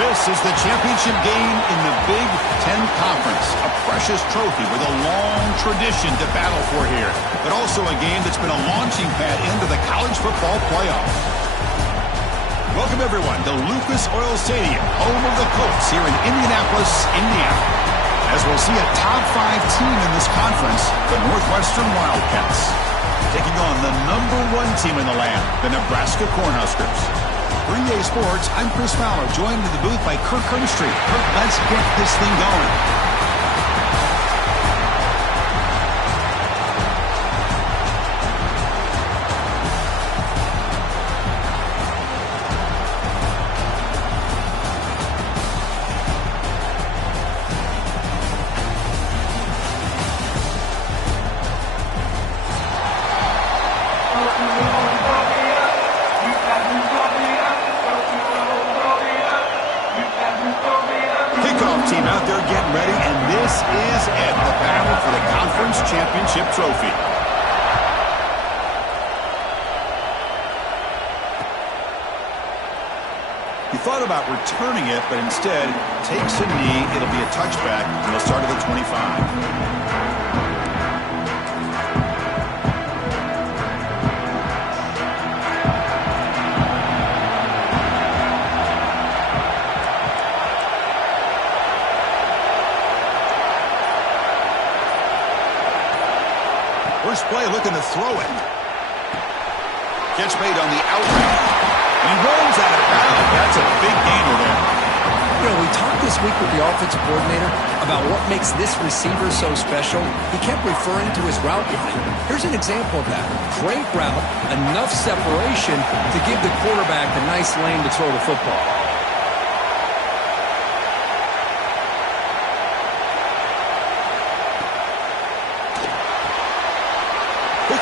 This is the championship game in the Big Ten Conference. A precious trophy with a long tradition to battle for here. But also a game that's been a launching pad into the college football playoffs. Welcome, everyone, to Lucas Oil Stadium, home of the Colts here in Indianapolis, Indiana. As we'll see a top 5 team in this conference, the Northwestern Wildcats, taking on the #1 team in the land, the Nebraska Cornhuskers. For EA Sports, I'm Chris Fowler, joined in the booth by Kirk Street. Kirk, let's get this thing going. Team out there getting ready, and this is it, the battle for the conference championship trophy. He thought about returning it, but instead takes a knee. It'll be a touchback, and they'll start at the 25. First play looking to throw it. Catch made on the out route. And he rolls out of bounds. That's a big gainer there. You know, we talked this week with the offensive coordinator about what makes this receiver so special. He kept referring to his route running. Here's an example of that. Great route, enough separation to give the quarterback a nice lane to throw the football.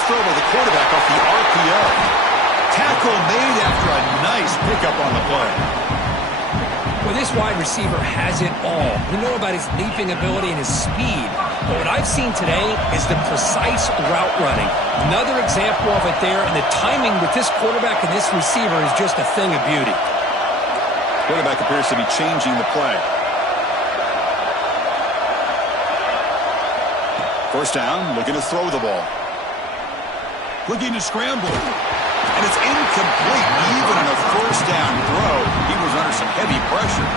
Throw to the quarterback off the RPO. Tackle made after a nice pickup on the play. Well, this wide receiver has it all. We know about his leaping ability and his speed. But what I've seen today is the precise route running. Another example of it there, and the timing with this quarterback and this receiver is just a thing of beauty. Quarterback appears to be changing the play. First down, looking to throw the ball. Looking to scramble. And it's incomplete. Even on a first down throw, he was under some heavy pressure.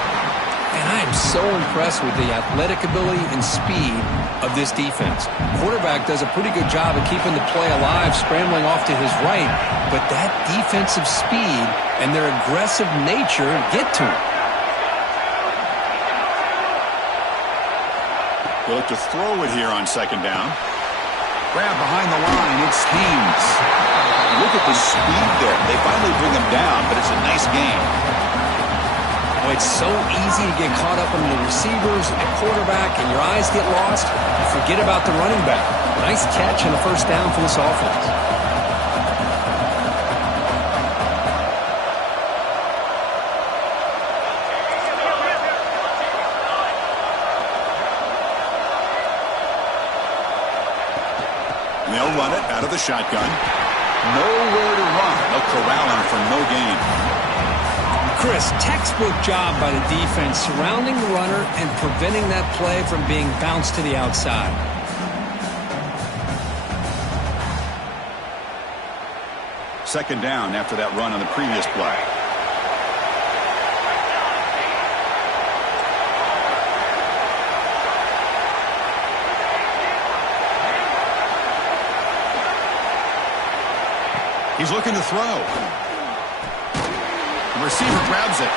And I am so impressed with the athletic ability and speed of this defense. Quarterback does a pretty good job of keeping the play alive, scrambling off to his right. But that defensive speed and their aggressive nature get to him. They'll look to throw it here on second down. Grab behind the line, it's Haynes. Look at the speed there. They finally bring him down, but it's a nice game. Oh, it's so easy to get caught up in the receivers and the quarterback, and your eyes get lost. You forget about the running back. Nice catch and a first down for this offense. They'll run it out of the shotgun. Nowhere to run. They'll corral him for no gain. Chris, textbook job by the defense surrounding the runner and preventing that play from being bounced to the outside. Second down after that run on the previous play. He's looking to throw. The receiver grabs it.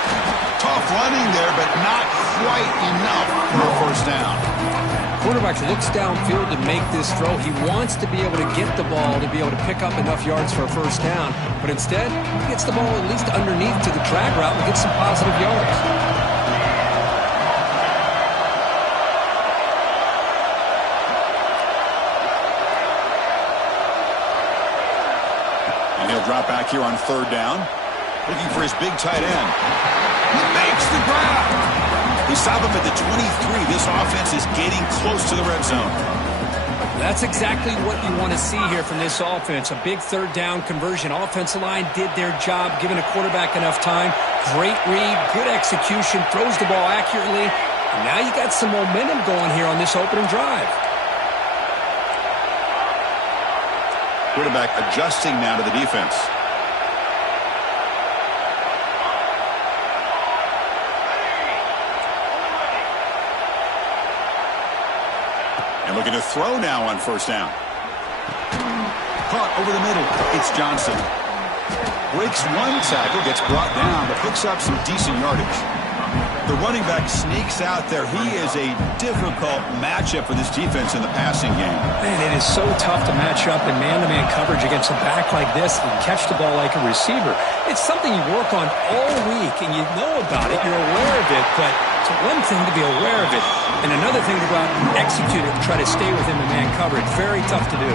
Tough running there, but not quite enough for a first down. Quarterback looks downfield to make this throw. He wants to be able to get the ball to be able to pick up enough yards for a first down. But instead, he gets the ball at least underneath to the drag route and gets some positive yards. Drop back here on third down. Looking for his big tight end. He makes the grab. They stop him at the 23. This offense is getting close to the red zone. That's exactly what you want to see here from this offense. A big third down conversion. Offensive line did their job, giving a quarterback enough time. Great read, good execution, throws the ball accurately. And now you got some momentum going here on this opening drive. Quarterback adjusting now to the defense. And looking to throw now on first down. Caught over the middle. It's Johnson. Breaks one tackle, gets brought down, but picks up some decent yardage. The running back sneaks out there. He is a difficult matchup for this defense in the passing game. Man, it is so tough to match up in man-to-man coverage against a back like this and catch the ball like a receiver. It's something you work on all week, and you know about it. You're aware of it, but it's one thing to be aware of it, and another thing to go out and execute it and try to stay within the man coverage. Very tough to do.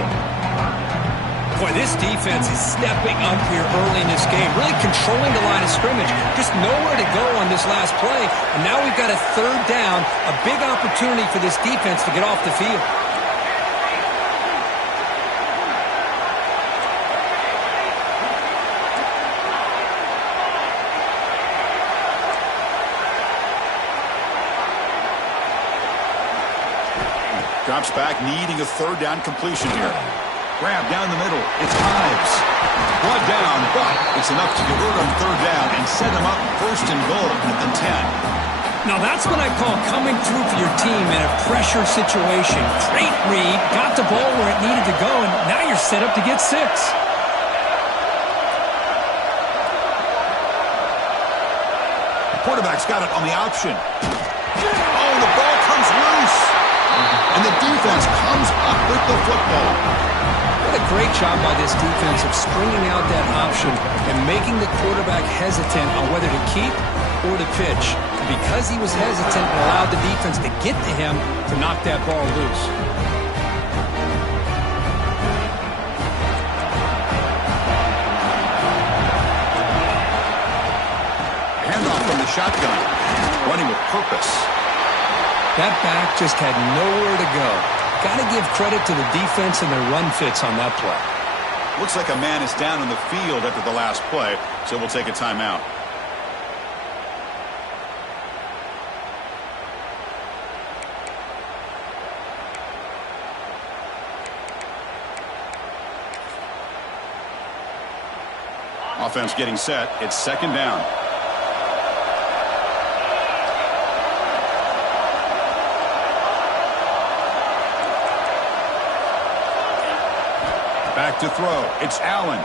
Boy, this defense is stepping up here early in this game, really controlling the line of scrimmage. Just nowhere to go on this last play. And now we've got a third down, a big opportunity for this defense to get off the field. Drops back, needing a third down completion here. Grab down the middle. It's Hives. Brought down, but it's enough to convert on third down and set them up first and goal at the 10. Now that's what I call coming through for your team in a pressure situation. Great read, got the ball where it needed to go, and now you're set up to get 6. Quarterback's got it on the option. Oh, the ball comes loose. And the defense comes up with the football. What a great job by this defense of stringing out that option and making the quarterback hesitant on whether to keep or to pitch. And because he was hesitant, it allowed the defense to get to him to knock that ball loose. Handoff from the shotgun. Running with purpose. That back just had nowhere to go. Got to give credit to the defense and their run fits on that play. Looks like a man is down on the field after the last play, so we'll take a timeout. Offense getting set. It's second down. Back to throw. It's Allen.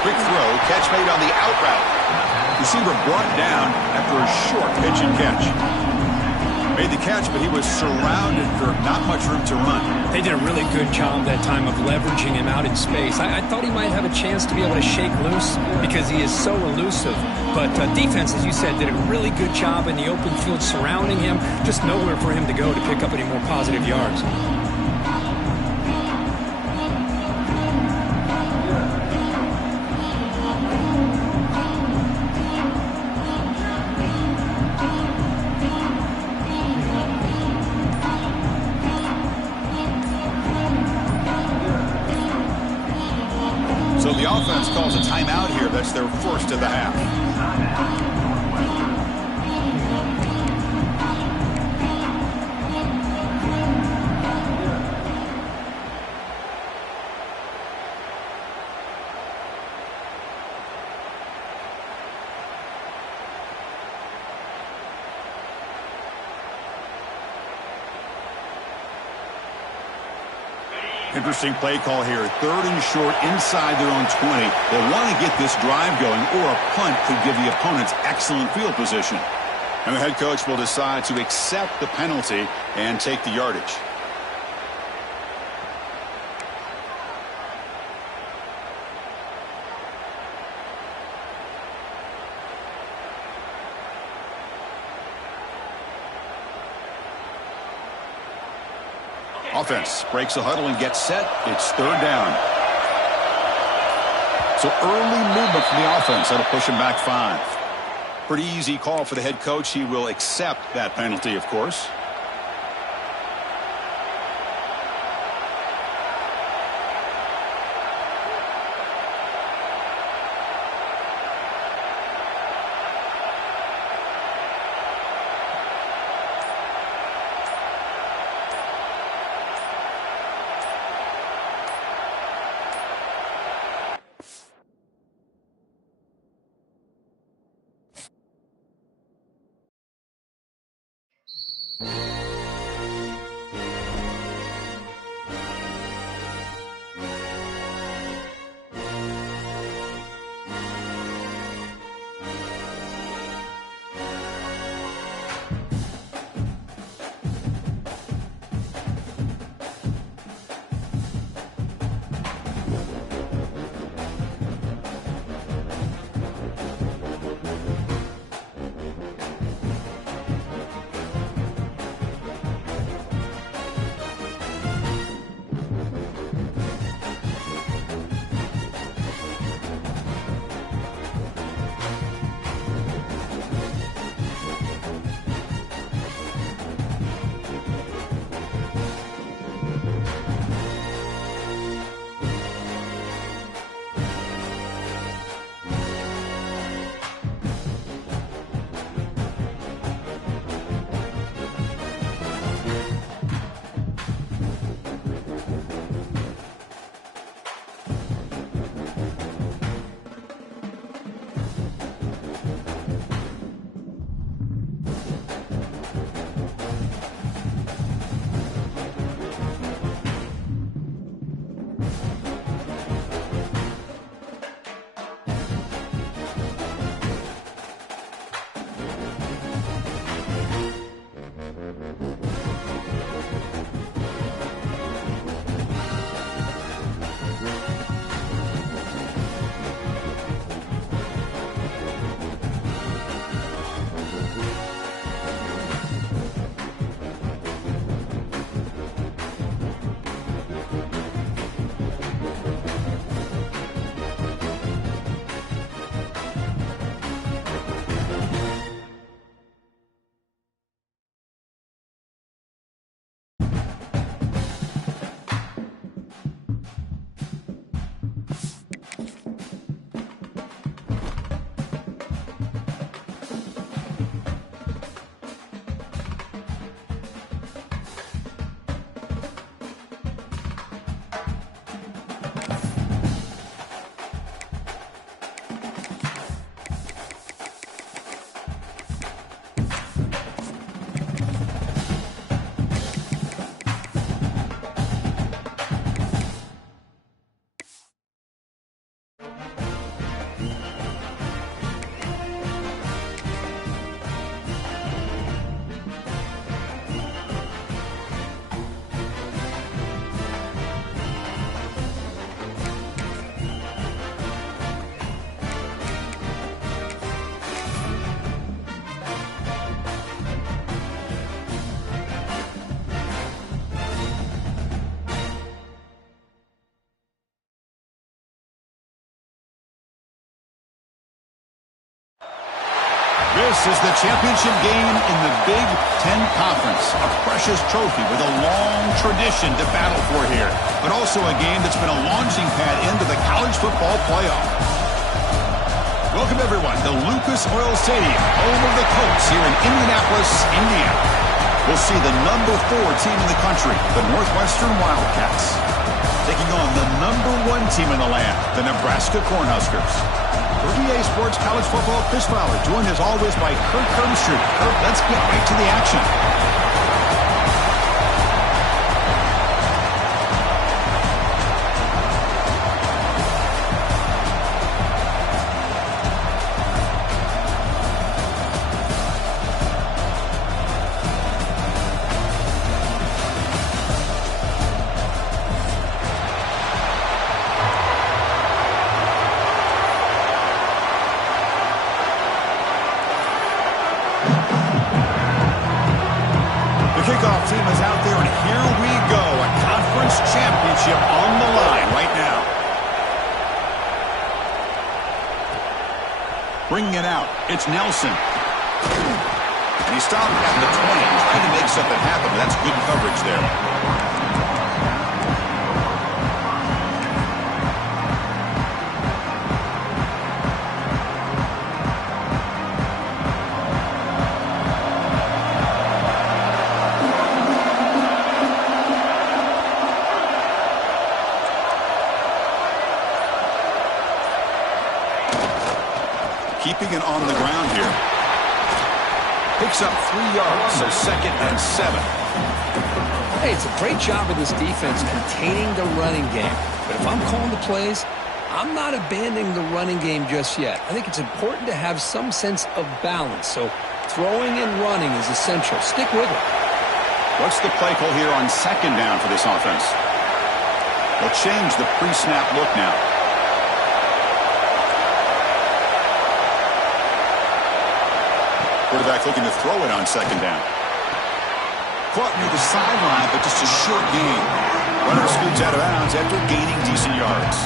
Quick throw. Catch made on the out route. Receiver brought down after a short pitch and catch. Made the catch, but he was surrounded for not much room to run. They did a really good job that time of leveraging him out in space. I thought he might have a chance to be able to shake loose because he is so elusive. But defense, as you said, did a really good job in the open field surrounding him. Just nowhere for him to go to pick up any more positive yards. So the offense calls a timeout here. That's their first of the half. Interesting play call here. Third and short inside their own 20. They want to get this drive going, or a punt could give the opponents excellent field position. And the head coach will decide to accept the penalty and take the yardage. Offense breaks the huddle and gets set. It's third down. So early movement from the offense. That'll push him back 5. Pretty easy call for the head coach. He will accept that penalty, of course. This is the championship game in the Big Ten Conference. A precious trophy with a long tradition to battle for here. But also a game that's been a launching pad into the college football playoff. Welcome, everyone, to Lucas Oil Stadium, home of the Colts here in Indianapolis, Indiana. We'll see the number 4 team in the country, the Northwestern Wildcats, taking on the number 1 team in the land, the Nebraska Cornhuskers. For EA Sports College Football, Chris Fowler, joined as always by Kirk Herbstreit. Kirk, let's get right to the action. Kickoff team is out there, and here we go. A conference championship on the line right now. Bringing it out, it's Nelson. And he stopped at the 20, trying to make something happen, but that's good coverage there. Keeping it on the ground here. Picks up 3 yards, so 2nd and 7. Hey, it's a great job of this defense containing the running game. But if I'm calling the plays, I'm not abandoning the running game just yet. I think it's important to have some sense of balance. So throwing and running is essential. Stick with it. What's the play call here on 2nd down for this offense? They'll change the pre-snap look now. Quarterback looking to throw it on 2nd down. Caught near the sideline, but just a short gain. Runner scoots out of bounds after gaining decent yards.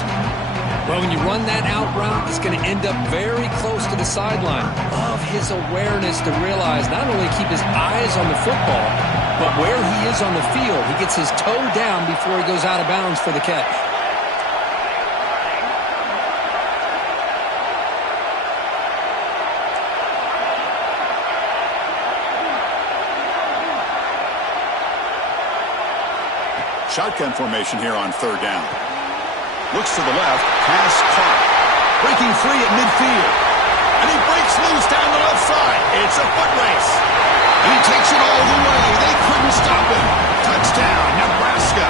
Well, when you run that out route, it's going to end up very close to the sideline. Love his awareness to realize not only keep his eyes on the football, but where he is on the field. He gets his toe down before he goes out of bounds for the catch. Shotgun formation here on 3rd down. Looks to the left, pass caught. Breaking free at midfield. And he breaks loose down the left side. It's a foot race. And he takes it all the way. They couldn't stop him. Touchdown, Nebraska.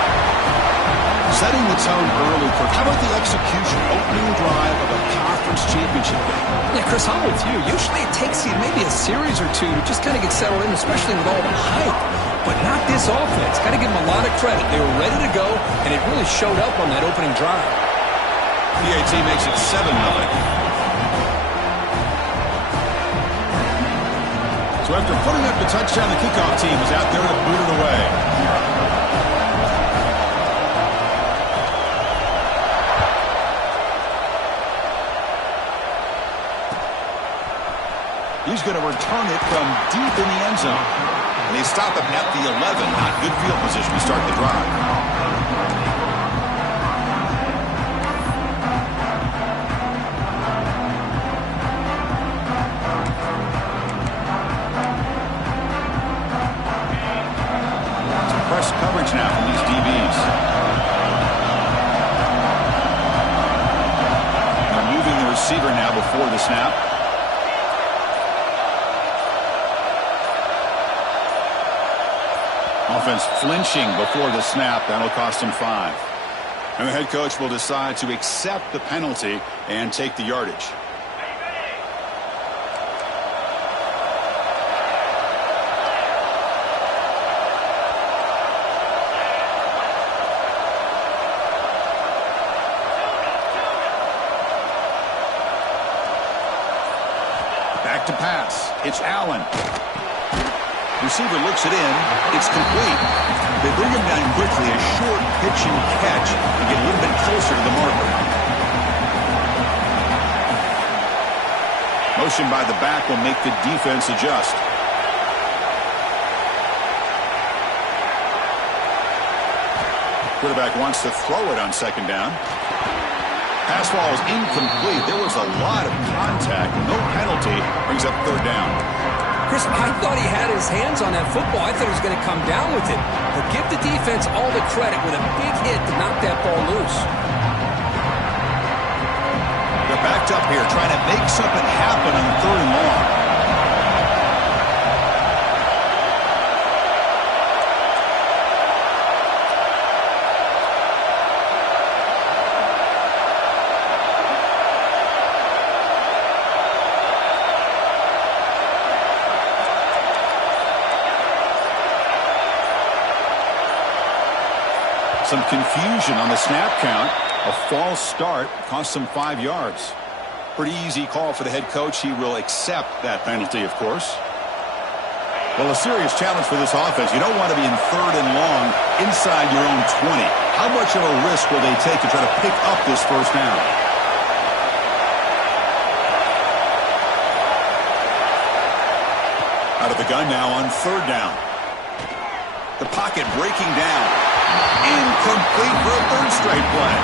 Setting the tone early, Kirk. How about the execution, opening drive of a conference championship game? Yeah, Chris, I'm with you. Usually it takes you maybe a series or two to just kind of get settled in, especially with all the hype. But not this offense. Got to give them a lot of credit. They were ready to go, and it really showed up on that opening drive. PAT makes it 7-0. So after putting up the touchdown, the kickoff team is out there to boot it away. He's going to return it from deep in the end zone. And they stop him at the 11. Not good field position to start the drive. Some press coverage now from these DBs. They're moving the receiver now before the snap. Offense flinching before the snap. That'll cost him 5. And the head coach will decide to accept the penalty and take the yardage. Back to pass. It's Allen. Receiver looks it in. It's complete. They bring him down quickly. A short pitch and catch to get a little bit closer to the marker. motion by the back will make the defense adjust. Quarterback wants to throw it on second down. Pass ball is incomplete. There was a lot of contact. No penalty. Brings up third down. Chris, I thought he had his hands on that football. I thought he was going to come down with it. But give the defense all the credit with a big hit to knock that ball loose. They're backed up here trying to make something happen on the third and long. Some confusion on the snap count. A false start cost them 5 yards. Pretty easy call for the head coach. He will accept that penalty, of course. Well, a serious challenge for this offense. You don't want to be in third and long inside your own 20. How much of a risk will they take to try to pick up this first down? Out of the gun now on third down. The pocket breaking down. Incomplete for a third straight play.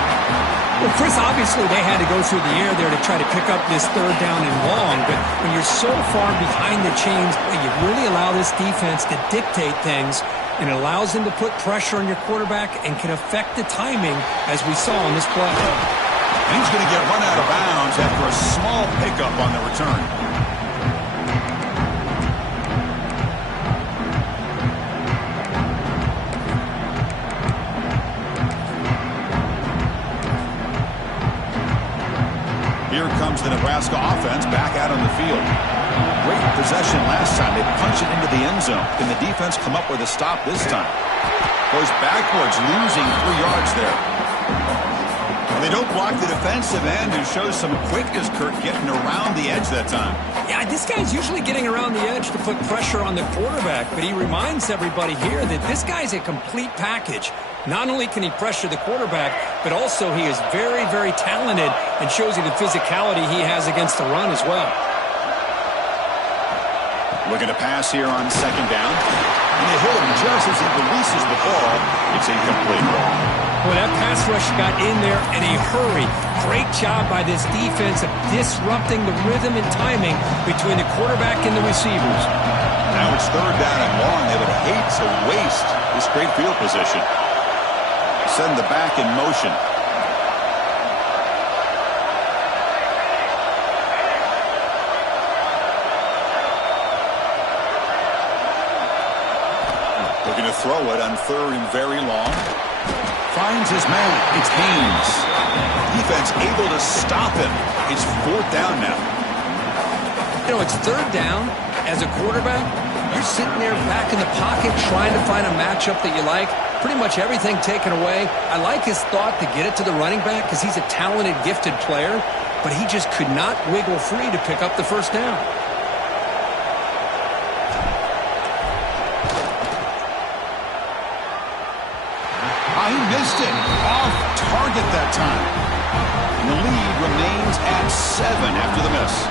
Well, Chris, obviously they had to go through the air there to try to pick up this third down and long, but when you're so far behind the chains, you really allow this defense to dictate things, and it allows them to put pressure on your quarterback and can affect the timing, as we saw on this play. And he's going to get run out of bounds after a small pickup on the return. Here comes the Nebraska offense back out on the field. Great possession last time. They punched it into the end zone. Can the defense come up with a stop this time? Goes backwards, losing 3 yards there. They don't block the defensive end and shows some quickness, Kurt, getting around the edge that time. Yeah, this guy's usually getting around the edge to put pressure on the quarterback, but he reminds everybody here that this guy's a complete package. Not only can he pressure the quarterback, but also he is very, very talented and shows you the physicality he has against the run as well. Looking to pass here on second down. And they hit him just as he releases the ball. It's incomplete. Well, that pass rush got in there in a hurry. Great job by this defense of disrupting the rhythm and timing between the quarterback and the receivers. Now it's third down and long. They would hate to waste this great field position. Send the back in motion. Looking to throw it on third and very long. Finds his man. It's Haynes. Defense able to stop him. It's fourth down now. You know, it's third down. As a quarterback, you're sitting there back in the pocket trying to find a matchup that you like. Pretty much everything taken away. I like his thought to get it to the running back because he's a talented, gifted player, but he just could not wiggle free to pick up the first down. He missed it. Off target that time. And the lead remains at 7 after the miss.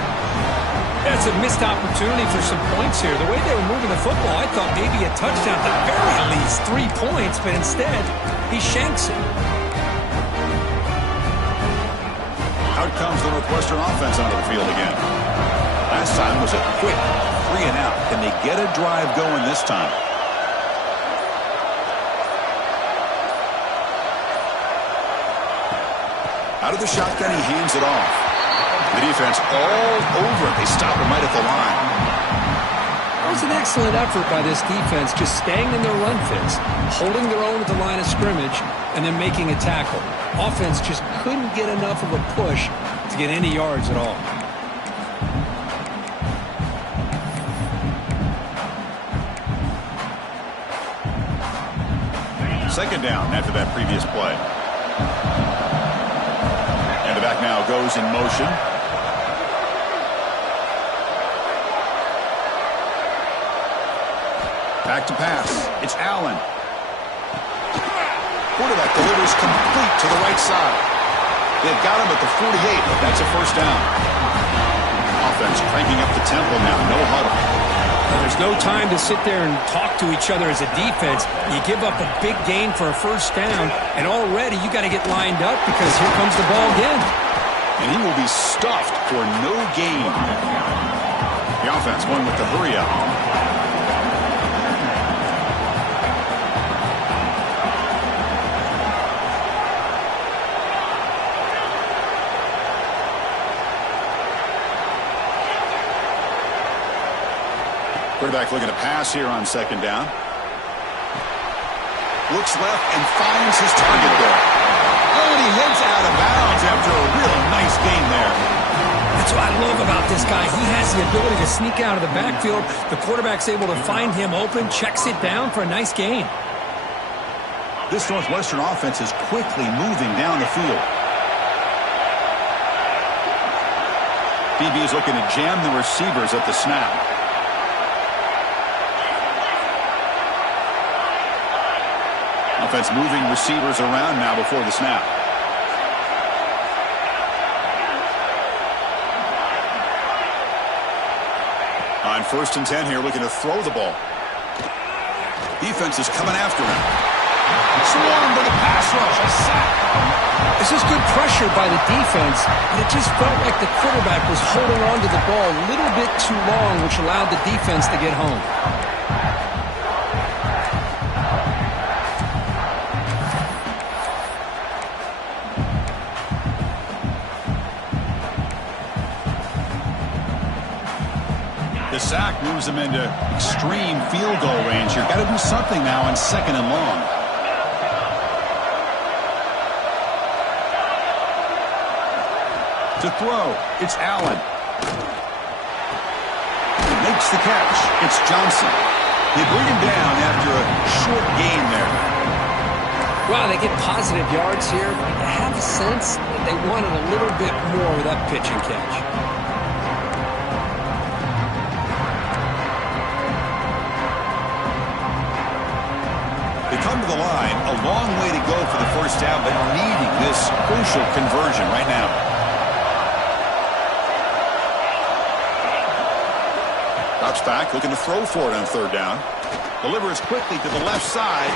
That's a missed opportunity for some points here. The way they were moving the football, I thought maybe a touchdown, at the very least 3 points, but instead, he shanks it. Out comes the Northwestern offense onto the field again. Last time was a quick 3 and out. Can they get a drive going this time? Out of the shotgun, he hands it off. The defense all over it. They stop him right at the line. That was an excellent effort by this defense, just staying in their run fits, holding their own at the line of scrimmage, and then making a tackle. Offense just couldn't get enough of a push to get any yards at all. Second down after that previous play. And the back now goes in motion. Back to pass. It's Allen. Quarterback delivers complete to the right side. They've got him at the 48, but that's a first down. offense cranking up the tempo now. No huddle. There's no time to sit there and talk to each other as a defense. You give up a big gain for a first down, and already you got to get lined up because here comes the ball again. And he will be stuffed for no gain. The offense going with the hurry up. Quarterback looking to pass here on second down. Looks left and finds his target there. Oh, and he heads out of bounds after a real nice gain there. That's what I love about this guy. He has the ability to sneak out of the backfield. The quarterback's able to find him open, checks it down for a nice gain. This Northwestern offense is quickly moving down the field. DB is looking to jam the receivers at the snap. Offense moving receivers around now before the snap. On 1st and 10 here, looking to throw the ball. Defense is coming after him. Swarmed by the pass rush. A sack. This is good pressure by the defense, but it just felt like the quarterback was holding on to the ball a little bit too long, which allowed the defense to get home. The sack moves him into extreme field goal range here. Got to do something now on 2nd and long. To throw, it's Allen. Makes the catch. It's Johnson. They bring him down after a short gain there. Wow, they get positive yards here. I have a sense that they wanted a little bit more with that pitch and catch. They come to the line, a long way to go for the first down, but needing this crucial conversion right now. Drops back, looking to throw for it on 3rd down. Delivers quickly to the left side.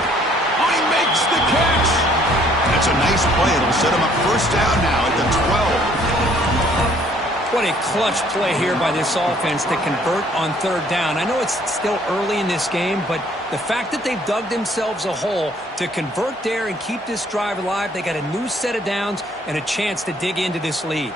Oh, he makes the catch! That's a nice play. It'll set him up first down now at the 12. What a clutch play here by this offense to convert on 3rd down. I know it's still early in this game, but the fact that they've dug themselves a hole to convert there and keep this drive alive, they got a new set of downs and a chance to dig into this lead.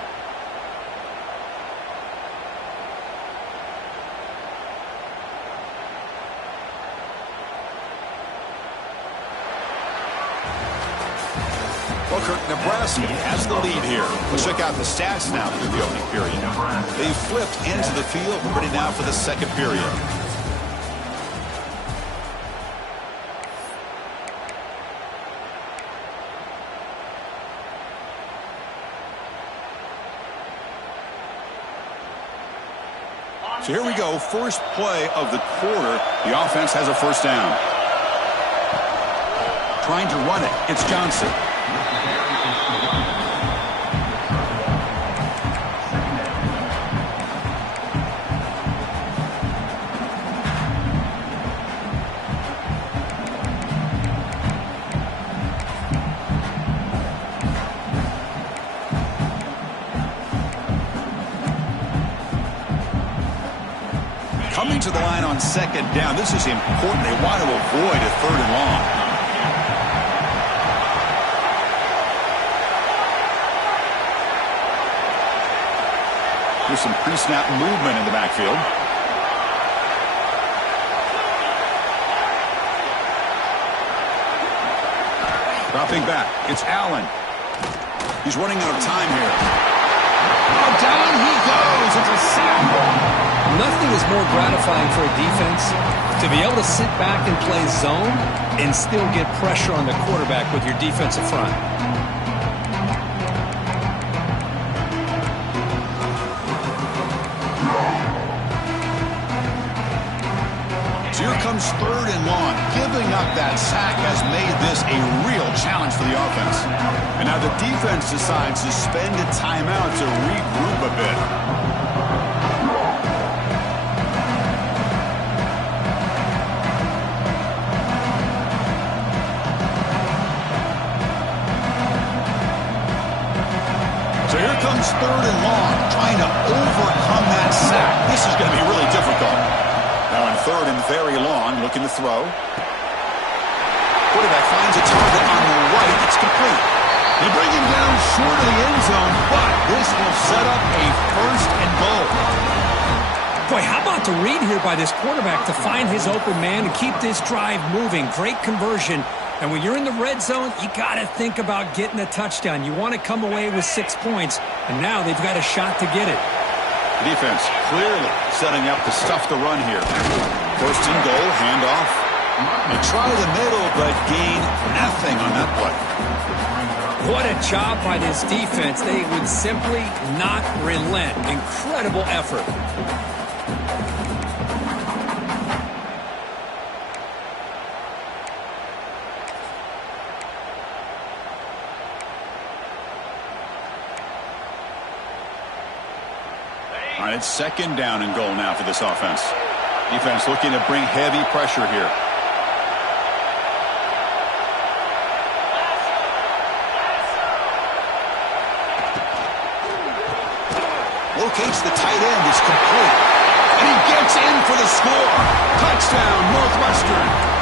Nebraska has the lead here. Let's check out the stats now through the opening period. They flipped into the field, ready now for the 2nd period. So here we go, first play of the quarter. The offense has a first down. Trying to run it, it's Johnson. Coming to the line on 2nd down. This is important. They want to avoid a 3rd and long. There's some pre-snap movement in the backfield. Dropping back. It's Allen. He's running out of time here. Oh, down he goes. It's a sack. Nothing is more gratifying for a defense to be able to sit back and play zone and still get pressure on the quarterback with your defensive front. So here comes 3rd and long. Giving up that sack has made this a real challenge for the offense. And now the defense decides to spend a timeout to regroup a bit. So here comes 3rd and long, trying to overcome that sack. This is going to be really difficult. Now in 3rd and very long, looking to throw. Quarterback finds a target on the right. It's complete. They bring him down short of the end zone, but this will set up a 1st and goal. Boy, how about the read here by this quarterback to find his open man and keep this drive moving. Great conversion. And when you're in the red zone, you got to think about getting a touchdown. You want to come away with 6 points, and now they've got a shot to get it. The defense clearly setting up to stuff the run here. 1st and goal, handoff. They try the middle, but gain nothing on that play. What a job by this defense. They would simply not relent. Incredible effort. All right, it's 2nd down and goal now for this offense. Defense looking to bring heavy pressure here. Locates the tight end. It's complete. And he gets in for the score. Touchdown, Northwestern.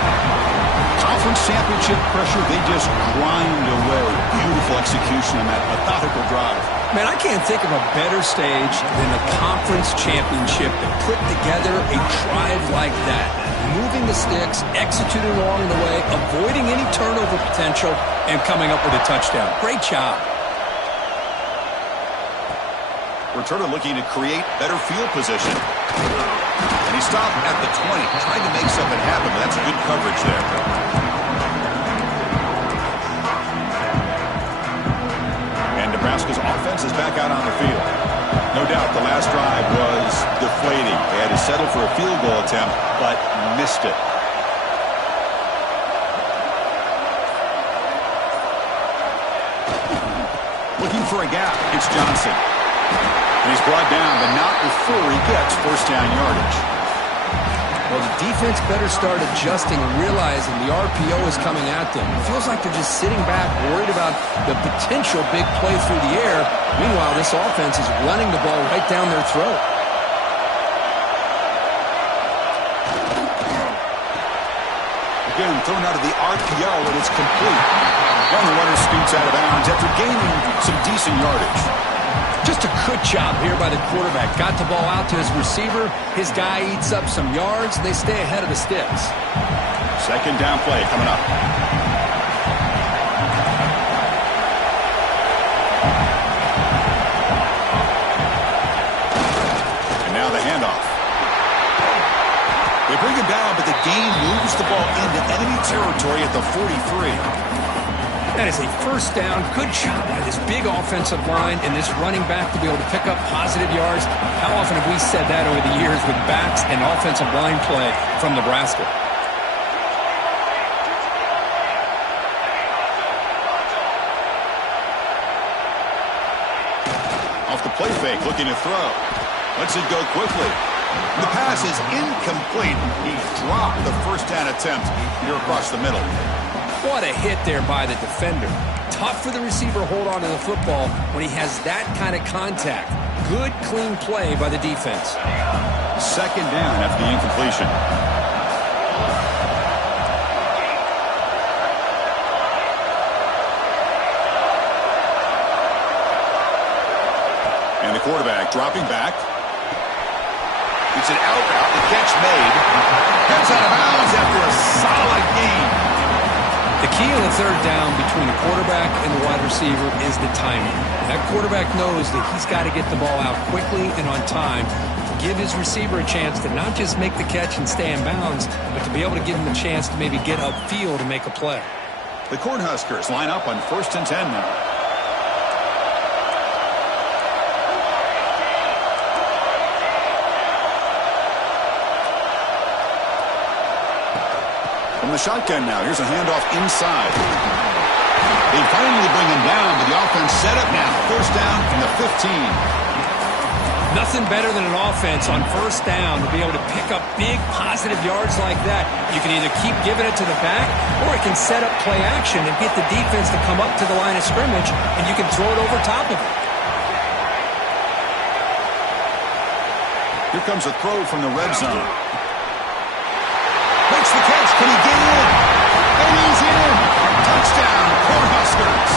Conference championship pressure, they just grind away. Beautiful execution on that methodical drive. Man, I can't think of a better stage than the conference championship to put together a drive like that. Moving the sticks, executing along the way, avoiding any turnover potential, and coming up with a touchdown. Great job. Returner looking to create better field position. And he stopped at the 20, trying to make something happen, but that's good coverage there. And Nebraska's offense is back out on the field. No doubt the last drive was deflating. They had to settle for a field goal attempt, but missed it. Looking for a gap. It's Johnson. And he's brought down, but not before he gets 1st down yardage. Well, the defense better start adjusting and realizing the RPO is coming at them. It feels like they're just sitting back, worried about the potential big play through the air. Meanwhile, this offense is running the ball right down their throat. Again, thrown out of the RPO, and it's complete. And the runner scoots out of bounds after gaining some decent yardage. Just a good job here by the quarterback. Got the ball out to his receiver. His guy eats up some yards. They stay ahead of the sticks. 2nd down play coming up. And now the handoff. They bring him down, but the gain moves the ball into enemy territory at the 43. That is a 1st down. Good job by this big offensive line and this running back to be able to pick up positive yards. How often have we said that over the years with backs and offensive line play from Nebraska? Off the play fake, looking to throw. Lets it go quickly. The pass is incomplete. He dropped the 1st down attempt here across the middle. What a hit there by the defender. Tough for the receiver to hold on to the football when he has that kind of contact. Good, clean play by the defense. 2nd down after the incompletion. And the quarterback dropping back. It's an out route. The catch made. Gets out of bounds after a solid gain. The key on the 3rd down between the quarterback and the wide receiver is the timing. That quarterback knows that he's got to get the ball out quickly and on time to give his receiver a chance to not just make the catch and stay in bounds, but to be able to give him a chance to maybe get upfield and make a play. The Cornhuskers line up on 1st and 10 now. From the shotgun now. Here's a handoff inside. They finally bring him down, but the offense set up now. 1st down from the 15. Nothing better than an offense on 1st down to be able to pick up big positive yards like that. You can either keep giving it to the back, or it can set up play action and get the defense to come up to the line of scrimmage, and you can throw it over top of it. Here comes a throw from the red zone. Makes the catch. Can he get in? And he's in. Touchdown, Cornhuskers.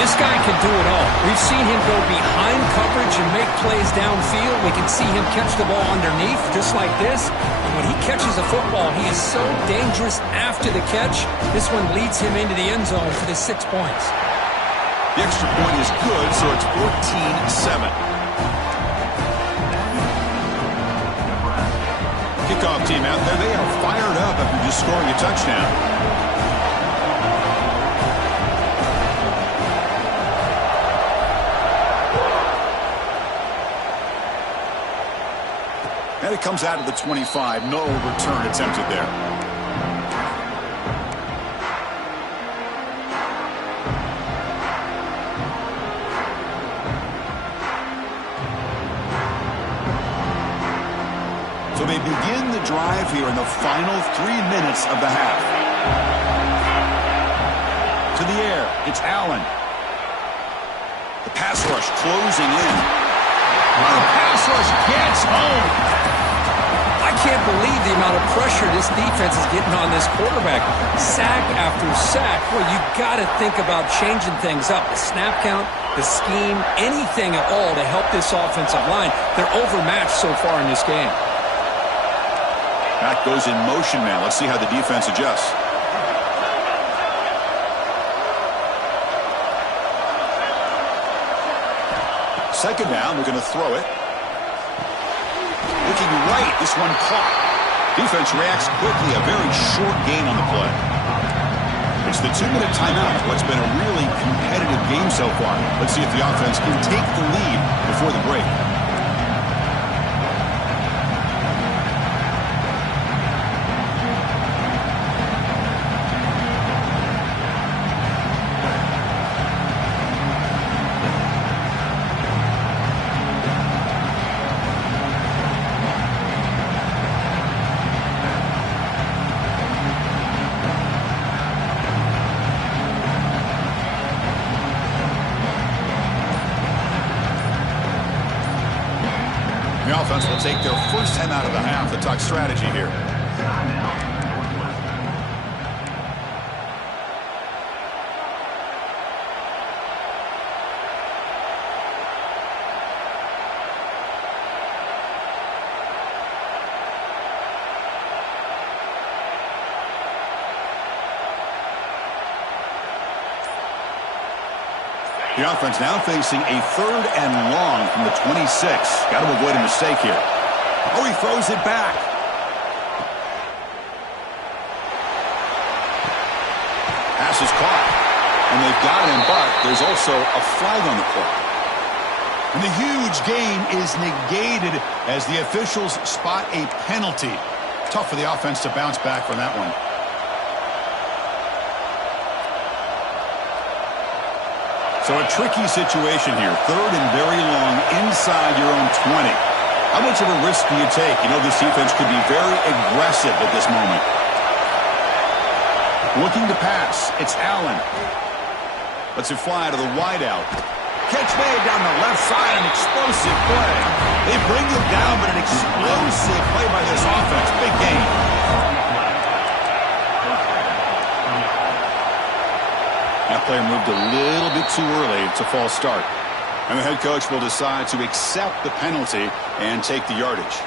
This guy can do it all. We've seen him go behind coverage and make plays downfield. We can see him catch the ball underneath, just like this. And when he catches a football, he is so dangerous after the catch. This one leads him into the end zone for the 6 points. The extra point is good, so it's 14-7. Kickoff team out there, they are fired up after just scoring a touchdown. And it comes out of the 25. No return attempted there. So they begin the drive here in the final 3 minutes of the half. To the air, it's Allen. The pass rush closing in. The pass rush gets home. I can't believe the amount of pressure this defense is getting on this quarterback. Sack after sack. Well, you got to think about changing things up. The snap count, the scheme, anything at all to help this offensive line. They're overmatched so far in this game. That goes in motion now. Let's see how the defense adjusts. Second down, they're going to throw it. Looking right, this one caught. Defense reacts quickly, a very short gain on the play. It's the 2-minute timeout. What's been a really competitive game so far. Let's see if the offense can take the lead before the break. The offense will take their first time out of the half to talk strategy here. The offense now facing a 3rd and long from the 26. Got to avoid a mistake here. Oh, he throws it back. Pass is caught. And they've got him, but there's also a flag on the play. And the huge gain is negated as the officials spot a penalty. Tough for the offense to bounce back from that one. So a tricky situation here. 3rd and very long inside your own 20. How much of a risk do you take? You know, this defense could be very aggressive at this moment. Looking to pass. It's Allen. Lets it fly to the wideout. Catch made down the left side. An explosive play. They bring him down, but an explosive play by this offense. Big game. That player moved a little bit too early. It's a false start. And the head coach will decide to accept the penalty and take the yardage.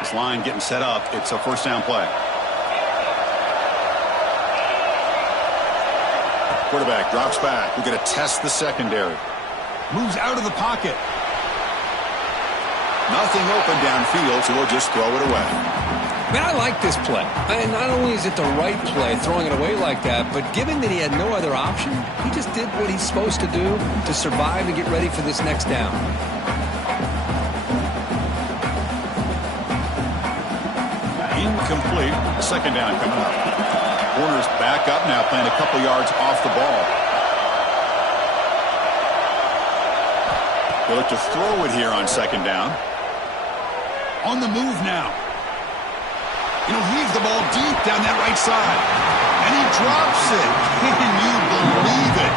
This line getting set up. It's a first down play. Quarterback drops back. We're going to test the secondary. Moves out of the pocket. Nothing open downfield, so we'll just throw it away. Man, I like this play. And not only is it the right play, throwing it away like that, but given that he had no other option, he just did what he's supposed to do to survive and get ready for this next down. Incomplete. Second down coming up. Warner's back up now, playing a couple yards off the ball. They look to throw it here on second down. On the move now. He'll heave the ball deep down that right side. And he drops it. Can you believe it?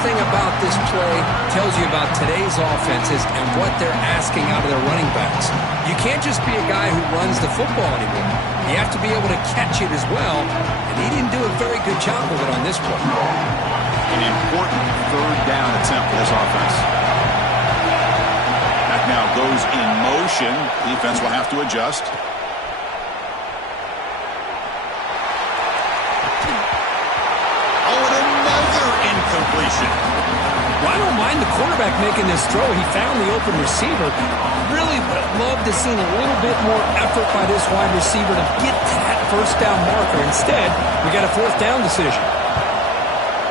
Everything about this play tells you about today's offenses and what they're asking out of their running backs. You can't just be a guy who runs the football anymore. You have to be able to catch it as well, and he didn't do a very good job of it on this play. An important third down attempt for this offense. That now goes in motion. Defense will have to adjust. Incompletion. Well, I don't mind the quarterback making this throw. He found the open receiver. Really would have loved to seen a little bit more effort by this wide receiver to get to that first down marker. Instead, we got a fourth down decision.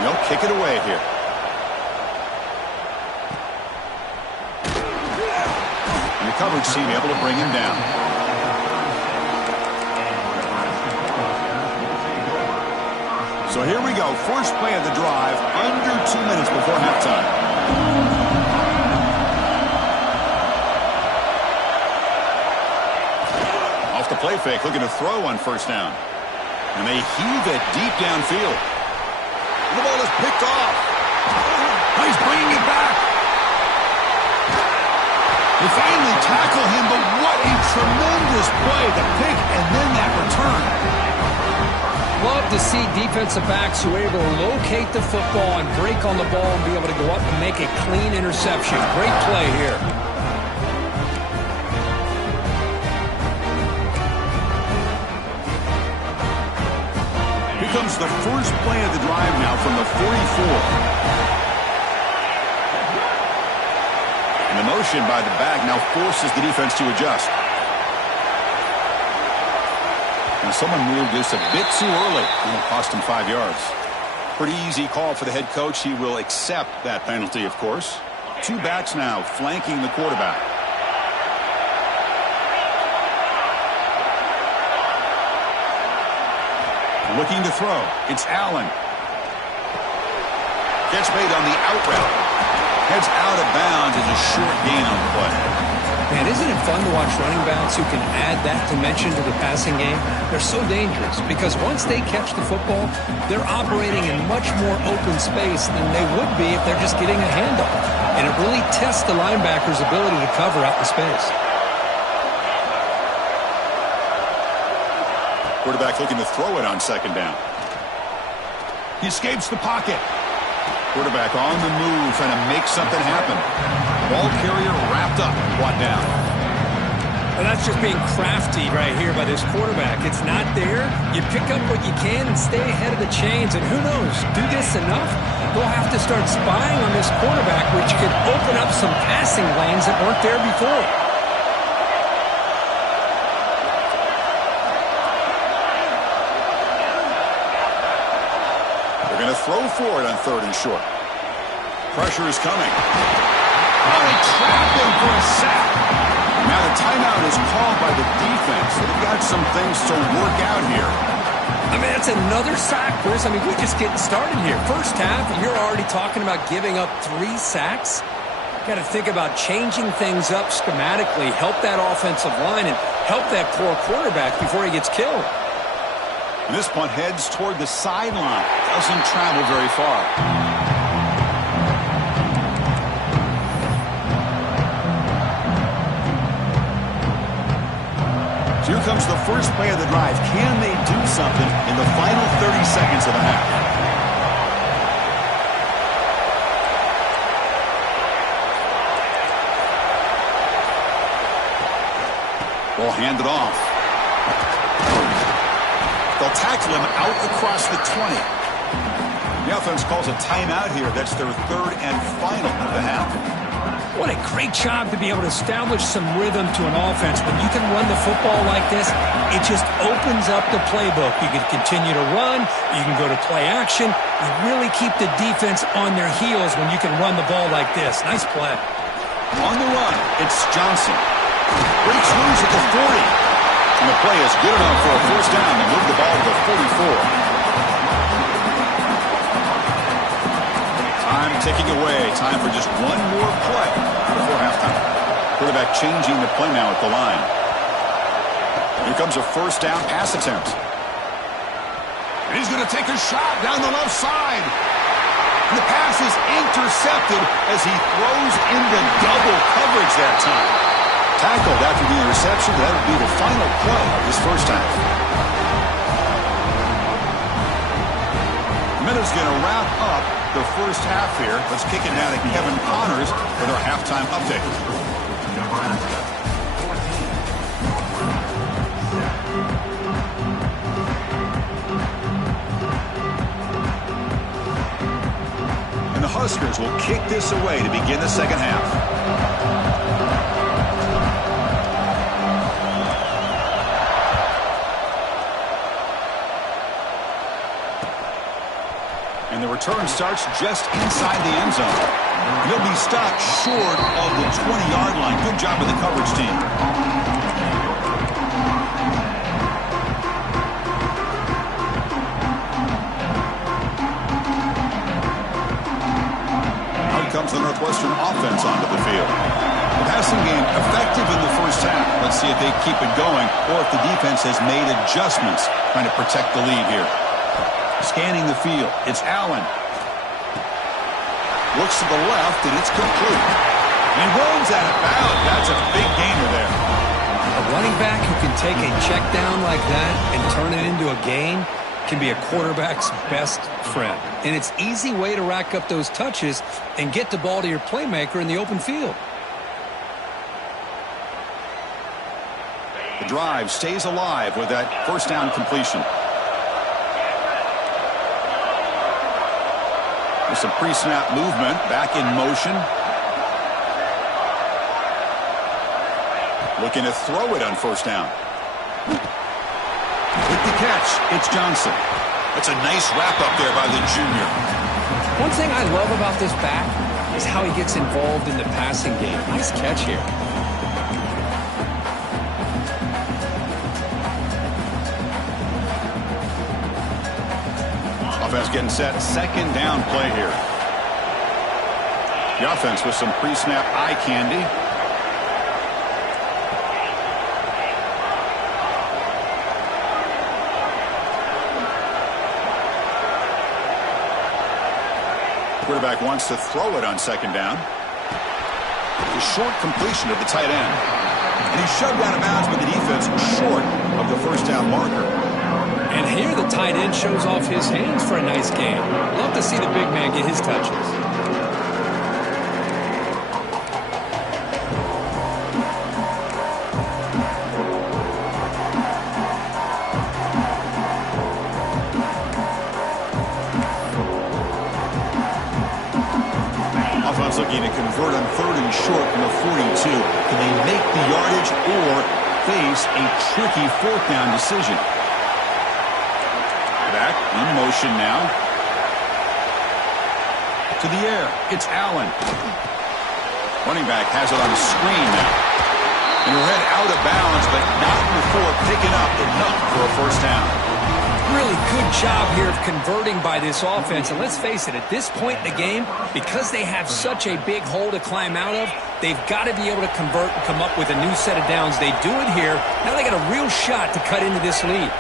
They'll kick it away here. And the coverage team able to bring him down. So here we go. First play of the drive, under 2 minutes before halftime. Off the play fake, looking to throw on first down. And they heave it deep downfield. The ball is picked off. He's bringing it back. They finally tackle him, but what a tremendous play. The pick and then that return. Love to see defensive backs who are able to locate the football and break on the ball and be able to go up and make a clean interception. Great play here. Here comes the first play of the drive now from the 44. And the motion by the back now forces the defense to adjust. And someone moved this a bit too early, and it cost him 5 yards. Pretty easy call for the head coach. He will accept that penalty, of course. Two backs now flanking the quarterback. Looking to throw. It's Allen. Gets made on the out route. Heads out of bounds as a short gain on the play. Man, isn't it fun to watch running backs who can add that dimension to the passing game? They're so dangerous because once they catch the football, they're operating in much more open space than they would be if they're just getting a handoff. And it really tests the linebacker's ability to cover out the space. Quarterback looking to throw it on second down. He escapes the pocket. Quarterback on the move, trying to make something happen. Ball carrier wrapped up, brought down. Well, that's just being crafty right here by this quarterback. It's not there. You pick up what you can and stay ahead of the chains. And who knows, do this enough, they'll have to start spying on this quarterback, which could open up some passing lanes that weren't there before. They're going to throw for it on third and short. Pressure is coming. Oh, they trap him for a sack. Now the timeout is called by the defense. They've got some things to work out here. I mean, that's another sack, Bruce. I mean, we're just getting started here. First half, and you're already talking about giving up 3 sacks. Got to think about changing things up schematically, help that offensive line, and help that poor quarterback before he gets killed. And this punt heads toward the sideline. Doesn't travel very far. Here comes the first play of the drive. Can they do something in the final 30 seconds of the half? Ball handed off. They'll tackle him out across the 20. The offense calls a timeout here. That's their third and final of the half. What a great job to be able to establish some rhythm to an offense. When you can run the football like this, it just opens up the playbook. You can continue to run. You can go to play action. You really keep the defense on their heels when you can run the ball like this. Nice play. On the run, it's Johnson. Breaks loose at the 40. And the play is good enough for a first down to move the ball to the 44. Time ticking away. Time for just one more play before halftime. Quarterback changing the play now at the line. Here comes a first down pass attempt. And he's going to take a shot down the left side. And the pass is intercepted as he throws into double coverage that time. Tackled after the interception. That would be the final play of this first half. Minute's going to wrap up the first half here. Let's kick it now to Kevin Connors with our halftime update. And the Huskers will kick this away to begin the second half. And the return starts just inside the end zone. He'll be stopped short of the 20-yard line. Good job of the coverage team. Out comes the Northwestern offense onto the field. The passing game effective in the first half. Let's see if they keep it going or if the defense has made adjustments trying to protect the lead here. Scanning the field, it's Allen. Looks to the left, and it's complete. And he runs out of bounds. That's a big gainer there. A running back who can take a check down like that and turn it into a gain can be a quarterback's best friend. And it's an easy way to rack up those touches and get the ball to your playmaker in the open field. The drive stays alive with that first down completion. With some pre-snap movement, back in motion. Looking to throw it on first down. With the catch, it's Johnson. That's a nice wrap up there by the junior. One thing I love about this back is how he gets involved in the passing game. Nice catch here. Offense getting set. Second down play here. The offense with some pre-snap eye candy. Quarterback wants to throw it on second down. The short completion of the tight end. And he's shoved out of bounds by the defense short of the first down marker. And here the tight end shows off his hands for a nice game. Love to see the big man get his touches. Offense looking to convert on third and short from the 42. Can they make the yardage or face a tricky fourth down decision? Back in motion now. To the air. It's Allen. Running back has it on the screen now. And he'll head out of bounds, but not before picking up enough for a first down. Really good job here of converting by this offense. And let's face it, at this point in the game, because they have such a big hole to climb out of, they've got to be able to convert and come up with a new set of downs. They do it here. Now they got a real shot to cut into this lead.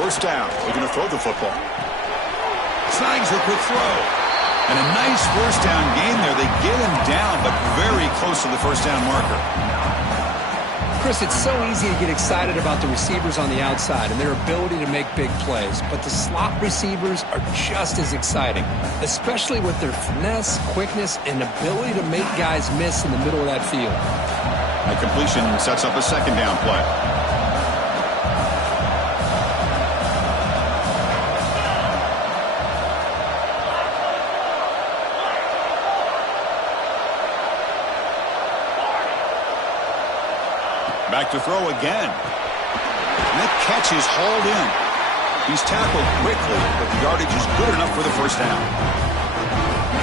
First down. They're going to throw the football. Snags a quick throw. And a nice first down gain there. They get him down, but very close to the first down marker. Chris, it's so easy to get excited about the receivers on the outside and their ability to make big plays. But the slot receivers are just as exciting, especially with their finesse, quickness, and ability to make guys miss in the middle of that field. That completion sets up a second down play. Back to throw again. And that catch is hauled in. He's tackled quickly, but the yardage is good enough for the first down.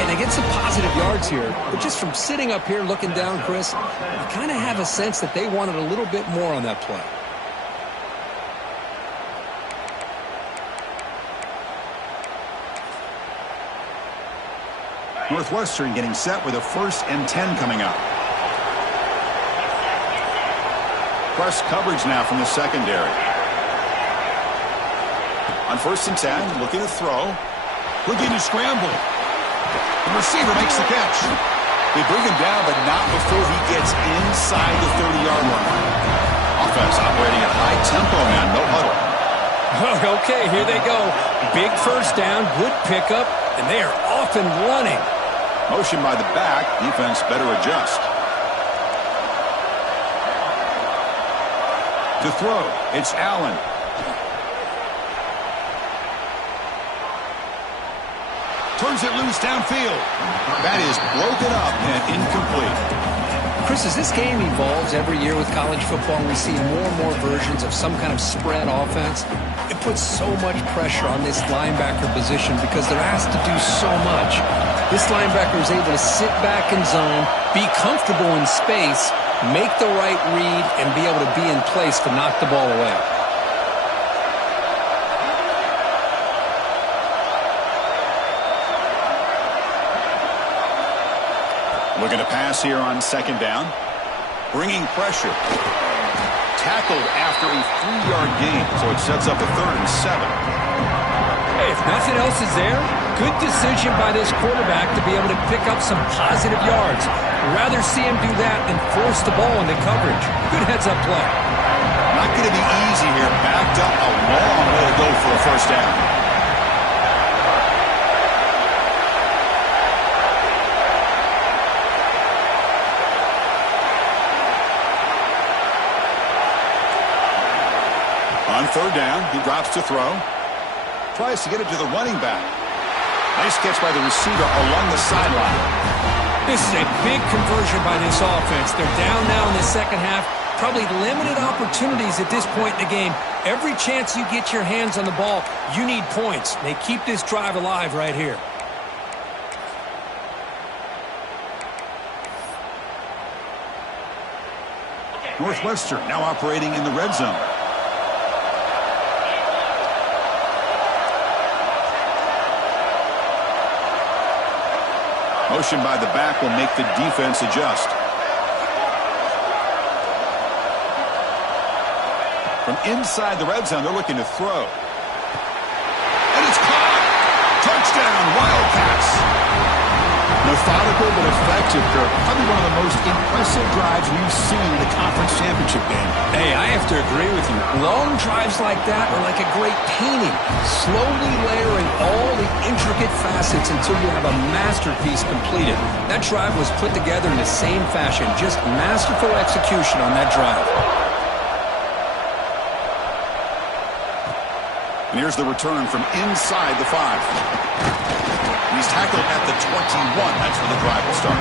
And they get some positive yards here, but just from sitting up here looking down, Chris, you kind of have a sense that they wanted a little bit more on that play. Northwestern getting set with a 1st and 10 coming up. Press coverage now from the secondary. On 1st and 10, looking to throw. Looking to scramble. The receiver makes the catch. They bring him down, but not before he gets inside the 30-yard line. Offense operating at high tempo now, no huddle. Okay, here they go. Big first down, good pickup, and they are off and running. Motion by the back. Defense better adjust. To throw, it's Allen. Turns it loose downfield. That is broken up and incomplete. Chris, as this game evolves every year with college football, and we see more and more versions of some kind of spread offense, it puts so much pressure on this linebacker position because they're asked to do so much. This linebacker is able to sit back in zone, be comfortable in space, make the right read, and be able to be in place to knock the ball away. Looking to pass here on 2nd down. Bringing pressure. Tackled after a 3-yard gain, so it sets up a 3rd and 7. Hey, if nothing else is there, good decision by this quarterback to be able to pick up some positive yards. Rather see him do that than force the ball into coverage. Good heads-up play. Not going to be easy here. Backed up a long way to go for a 1st down. On 3rd down, he drops to throw. Tries to get it to the running back. Nice catch by the receiver along the sideline. This is a big conversion by this offense. They're down now in the second half. Probably limited opportunities at this point in the game. Every chance you get your hands on the ball, you need points. They keep this drive alive right here. Northwestern now operating in the red zone. Motion by the back will make the defense adjust. From inside the red zone, they're looking to throw. And it's caught! Touchdown, Wildcats! Methodical but effective, Kirk. Probably one of the most impressive drives we've seen in the conference championship game. Hey, I have to agree with you. Long drives like that are like a great painting. Slowly layering all the intricate facets until you have a masterpiece completed. That drive was put together in the same fashion. Just masterful execution on that drive. And here's the return from inside the 5. He's tackled at the 21. That's where the drive will start.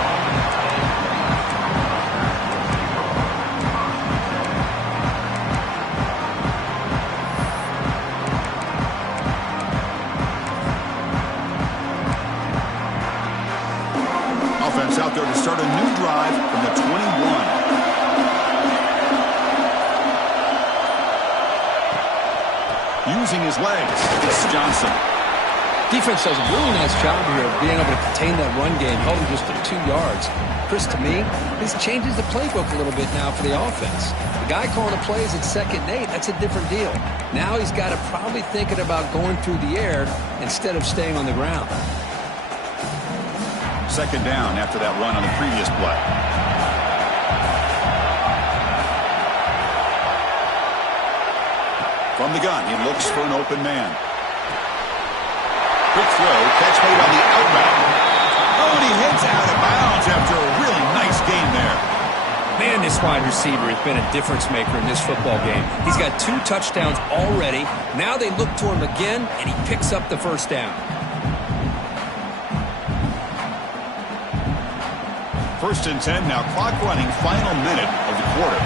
Offense out there to start a new drive from the 21. Using his legs, it's Johnson. Defense does a really nice job here of being able to contain that run game, held him just to 2 yards. Chris, to me, this changes the playbook a little bit now for the offense. The guy calling the plays at 2nd and 8, that's a different deal. Now he's got to probably thinking about going through the air instead of staying on the ground. 2nd down after that run on the previous play. From the gun, he looks for an open man. Quick throw, catch made on the outroute. Oh, and he hits out of bounds after a really nice gain there. Man, this wide receiver has been a difference maker in this football game. He's got 2 touchdowns already. Now they look to him again, and he picks up the 1st down. 1st and 10, now clock running, final minute of the quarter.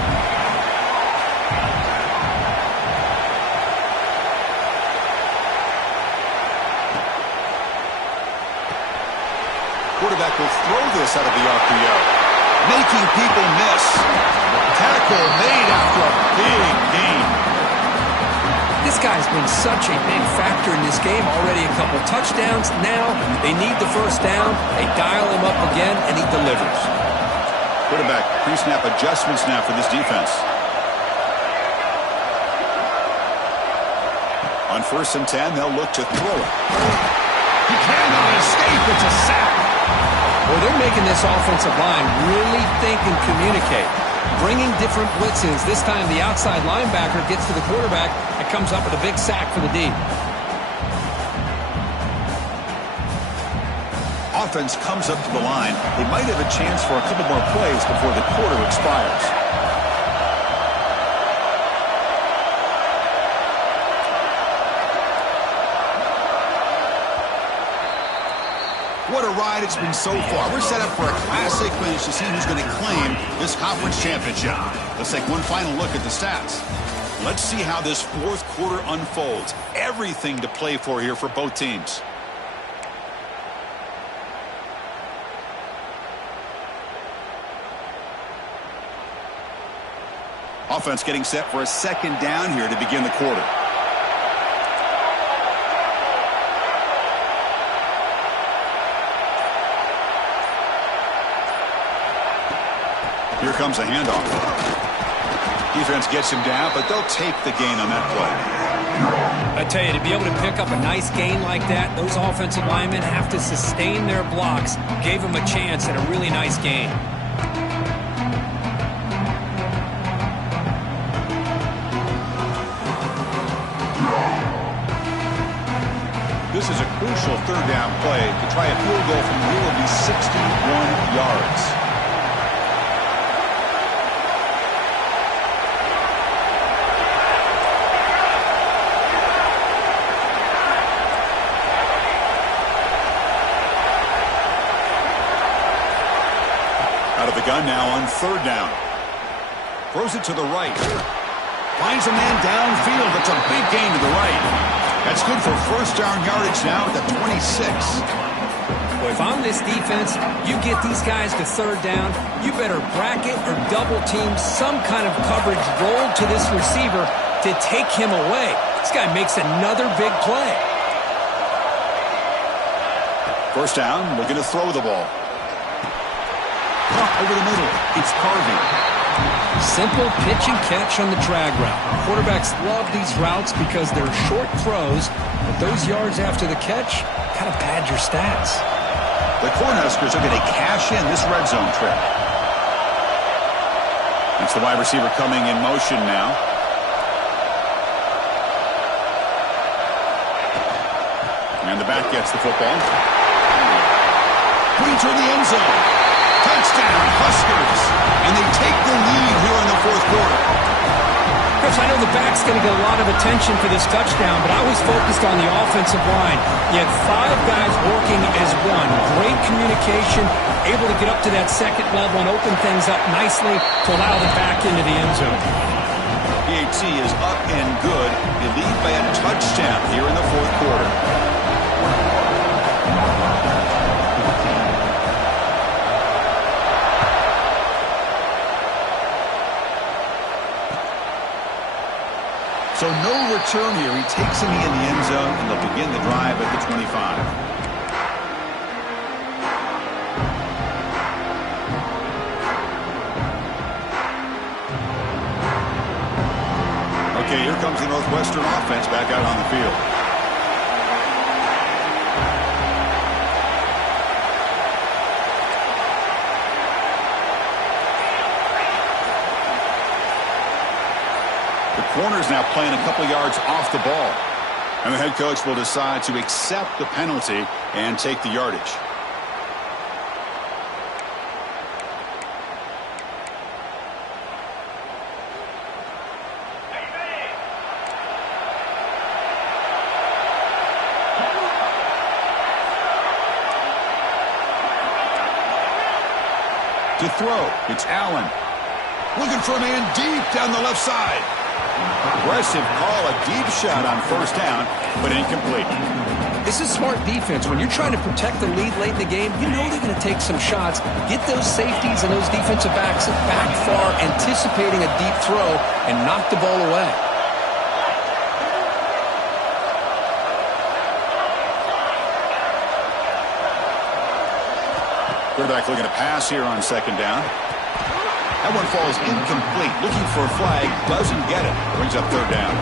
Quarterback will throw this out of the RPO, making people miss. Tackle made after a big gain. This guy's been such a big factor in this game. Already a couple touchdowns. Now they need the 1st down. They dial him up again, and he delivers. Quarterback pre-snap adjustments now for this defense. first and 10, they'll look to throw it. He cannot escape. It's a sack. Well, they're making this offensive line really think and communicate. Bringing different blitzes. This time the outside linebacker gets to the quarterback and comes up with a big sack for the D. Offense comes up to the line. They might have a chance for a couple more plays before the quarter expires. What a ride it's been so far. We're set up for a classic finish to see who's going to claim this conference championship. Let's take one final look at the stats. Let's see how this fourth quarter unfolds. Everything to play for here for both teams. Offense getting set for a second down here to begin the quarter. Here comes a handoff. Defense gets him down, but they'll take the gain on that play. I tell you, to be able to pick up a nice gain like that, those offensive linemen have to sustain their blocks. Gave them a chance at a really nice gain. This is a crucial third down play to try a field goal from here will be 61 yards. Out of the gun now on third down. Throws it to the right. Finds a man downfield. That's a big gain to the right. That's good for first down yardage now at the 26. Well, if I'm this defense, you get these guys to third down, you better bracket or double team some kind of coverage rolled to this receiver to take him away. This guy makes another big play. First down, looking to throw the ball. Over the middle, it's Carvey. Simple pitch and catch on the drag route. Quarterbacks love these routes because they're short throws, but those yards after the catch kind of pad your stats. The Cornhuskers are going to cash in this red zone trip. That's the wide receiver coming in motion now. And the back gets the football. Points toward the end zone. Touchdown, Huskers. And they take the lead here in the fourth quarter. Chris, I know the back's going to get a lot of attention for this touchdown, but I was focused on the offensive line. You had 5 guys working as one. Great communication, able to get up to that second level and open things up nicely to allow the back into the end zone. PAT is up and good. They lead by a touchdown here in the fourth quarter. So no return here. He takes him in the end zone, and they'll begin the drive at the 25. Okay, here comes the Northwestern offense back out on the field. Corner's now playing a couple yards off the ball. And the head coach will decide to accept the penalty and take the yardage. To throw, it's Allen. Looking for a man deep down the left side. Aggressive call, a deep shot on first down, but incomplete. This is smart defense. When you're trying to protect the lead late in the game, you know they're going to take some shots. Get those safeties and those defensive backs back far, anticipating a deep throw, and knock the ball away. Quarterback looking to pass here on second down. That one falls incomplete. Looking for a flag. Doesn't get it. Brings up third down.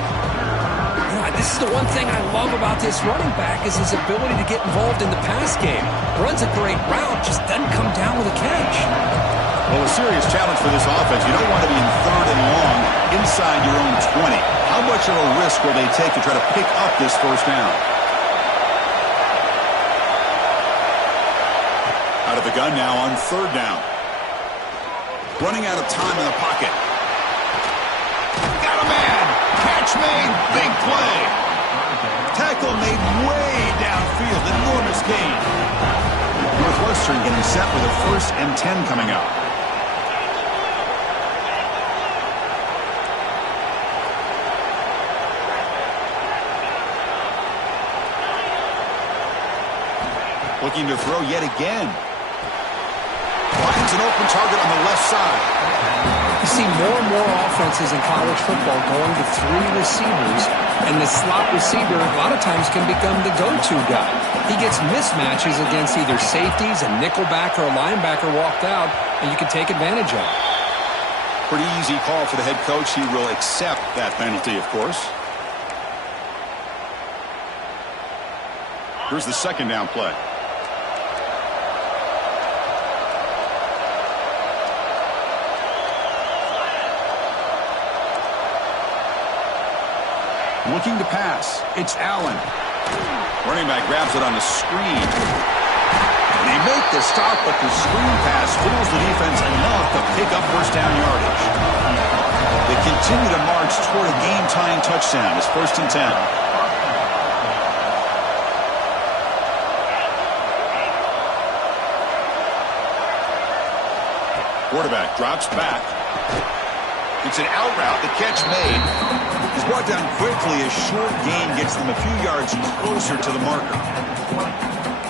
I This is the one thing I love about this running back is his ability to get involved in the pass game. Runs a great route, just doesn't come down with a catch. Well, a serious challenge for this offense. You don't want to be in 3rd and long inside your own 20. How much of a risk will they take to try to pick up this first down? Out of the gun now on 3rd down. Running out of time in the pocket. Got a man. Catch made. Big play. Tackle made way downfield. Enormous gain. Northwestern getting set with a 1st and 10 coming up. Looking to throw yet again. Finds an open target on the left side. You see more and more offenses in college football going to 3 receivers, and the slot receiver a lot of times can become the go-to guy. He gets mismatches against either safeties, a nickelback, or a linebacker walked out, and you can take advantage of it. Pretty easy call for the head coach. He will accept that penalty, of course. Here's the 2nd down play. Looking to pass. It's Allen. Running back grabs it on the screen. And they make the stop, but the screen pass fools the defense enough to pick up 1st down yardage. They continue to march toward a game-tying touchdown. It's 1st and 10. Quarterback drops back. It's an out route. The catch made. He's brought down quickly. A short gain gets them a few yards closer to the marker.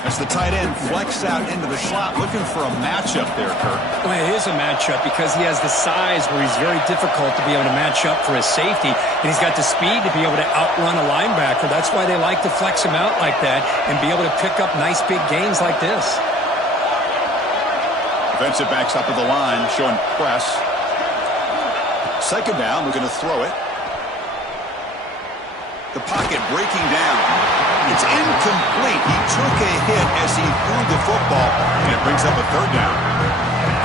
As the tight end flexed out into the slot, looking for a matchup there, Kirk. Well, it is a matchup because he has the size where he's very difficult to be able to match up for his safety, and he's got the speed to be able to outrun a linebacker. That's why they like to flex him out like that and be able to pick up nice big gains like this. Defensive backs up at the line, showing press. 2nd down, we're going to throw it. The pocket breaking down. It's incomplete. He took a hit as he threw the football, and it brings up a 3rd down.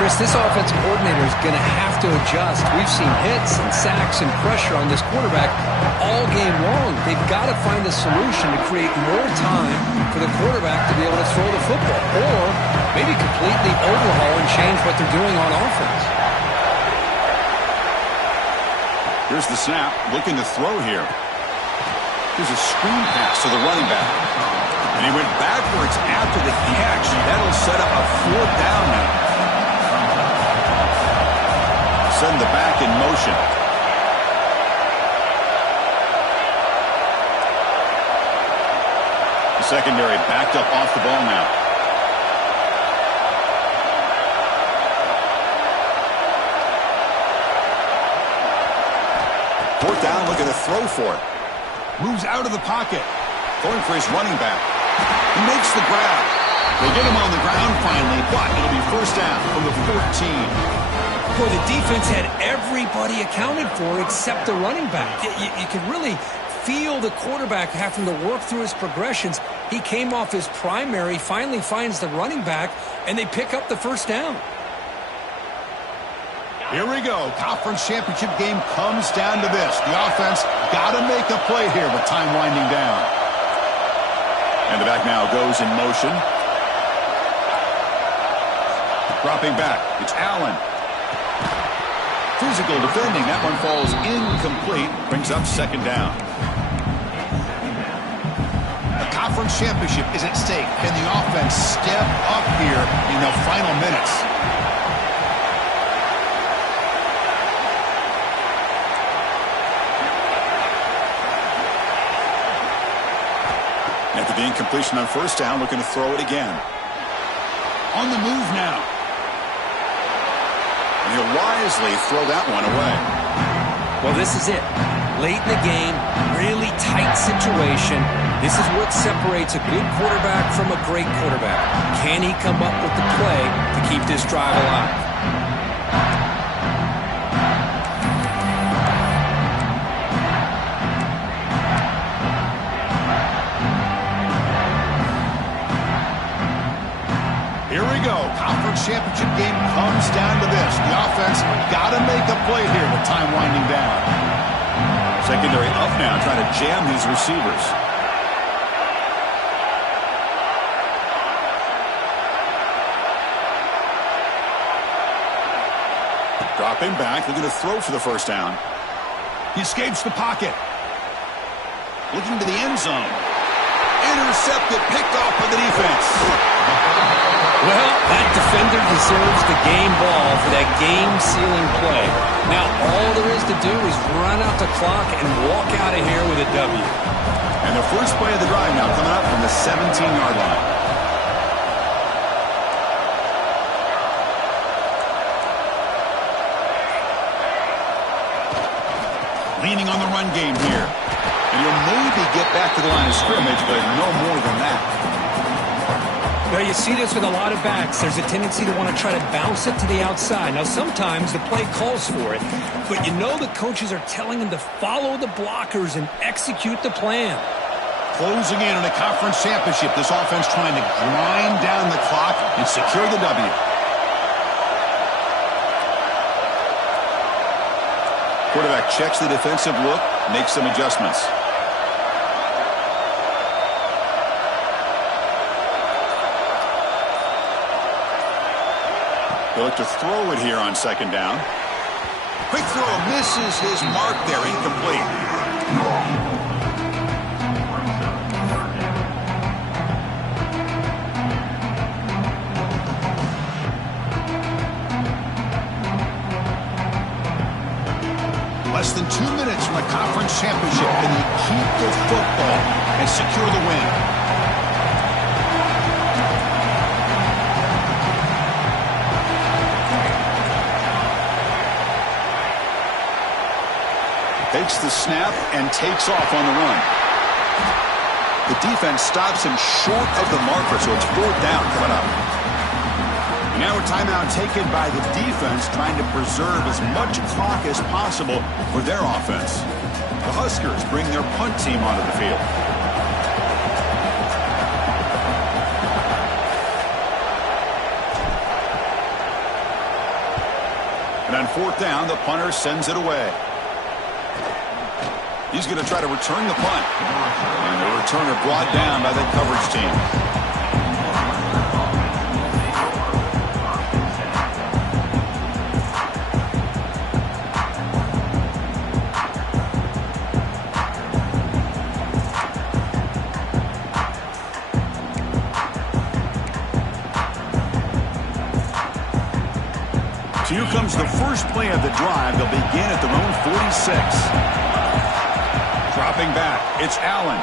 Chris, this offensive coordinator is going to have to adjust. We've seen hits and sacks and pressure on this quarterback all game long. They've got to find a solution to create more time for the quarterback to be able to throw the football, or maybe completely overhaul and change what they're doing on offense. Here's the snap, looking to throw here. Here's a screen pass to the running back. And he went backwards after the catch. That'll set up a 4th down now. Send the back in motion. The secondary backed up off the ball now. Fourth down, looking to throw for it. Moves out of the pocket. Going for his running back. He makes the grab. They get him on the ground finally, but it'll be 1st down from the 14. Boy, the defense had everybody accounted for except the running back. You could really feel the quarterback having to work through his progressions. He came off his primary, finally finds the running back, and they pick up the 1st down. Here we go. Conference championship game comes down to this. The offense got to make a play here with time winding down. And the back now goes in motion. Dropping back. It's Allen. Physical defending. That one falls incomplete. Brings up 2nd down. The conference championship is at stake. Can the offense step up here in the final minutes? After the incompletion on 1st down, looking to throw it again. On the move now. And he'll wisely throw that one away. Well, this is it. Late in the game, really tight situation. This is what separates a good quarterback from a great quarterback. Can he come up with the play to keep this drive alive? got to make a play here with time winding down. Secondary up now, trying to jam these receivers. Dropping back, looking to throw for the first down. He escapes the pocket. Looking to the end zone. Intercepted, picked off by the defense. Well, that defender deserves the game ball for that game-sealing play. Now, all there is to do is run out the clock and walk out of here with a W. And the first play of the drive now coming up from the 17-yard line. Leaning on the run game here. And he'll maybe get back to the line of scrimmage, but no more than that. Well, you see this with a lot of backs. There's a tendency to want to try to bounce it to the outside. Now, sometimes the play calls for it, but you know the coaches are telling them to follow the blockers and execute the plan. Closing in on a conference championship, this offense trying to grind down the clock and secure the W. Quarterback checks the defensive look, makes some adjustments. He'll look to throw it here on second down. Quick throw, misses his mark there, incomplete. Less than 2 minutes from a conference championship. Can they keep the football and secure the win? Takes the snap and takes off on the run. The defense stops him short of the marker, so it's fourth down coming up. Now a timeout taken by the defense, trying to preserve as much clock as possible for their offense. The Huskers bring their punt team onto the field. And on fourth down, the punter sends it away. He's going to try to return the punt. And the returner brought down by the coverage team. 2 comes the first play of the drive. They'll begin at their own 46. Dropping back, it's Allen.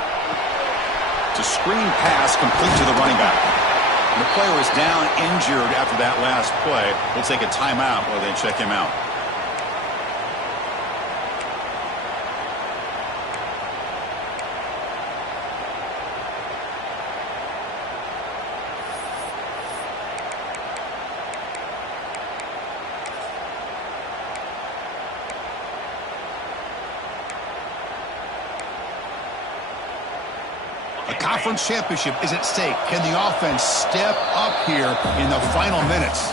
It's a screen pass complete to the running back. The player is down injured after that last play. We'll take a timeout while they check him out. A conference championship is at stake. Can the offense step up here in the final minutes?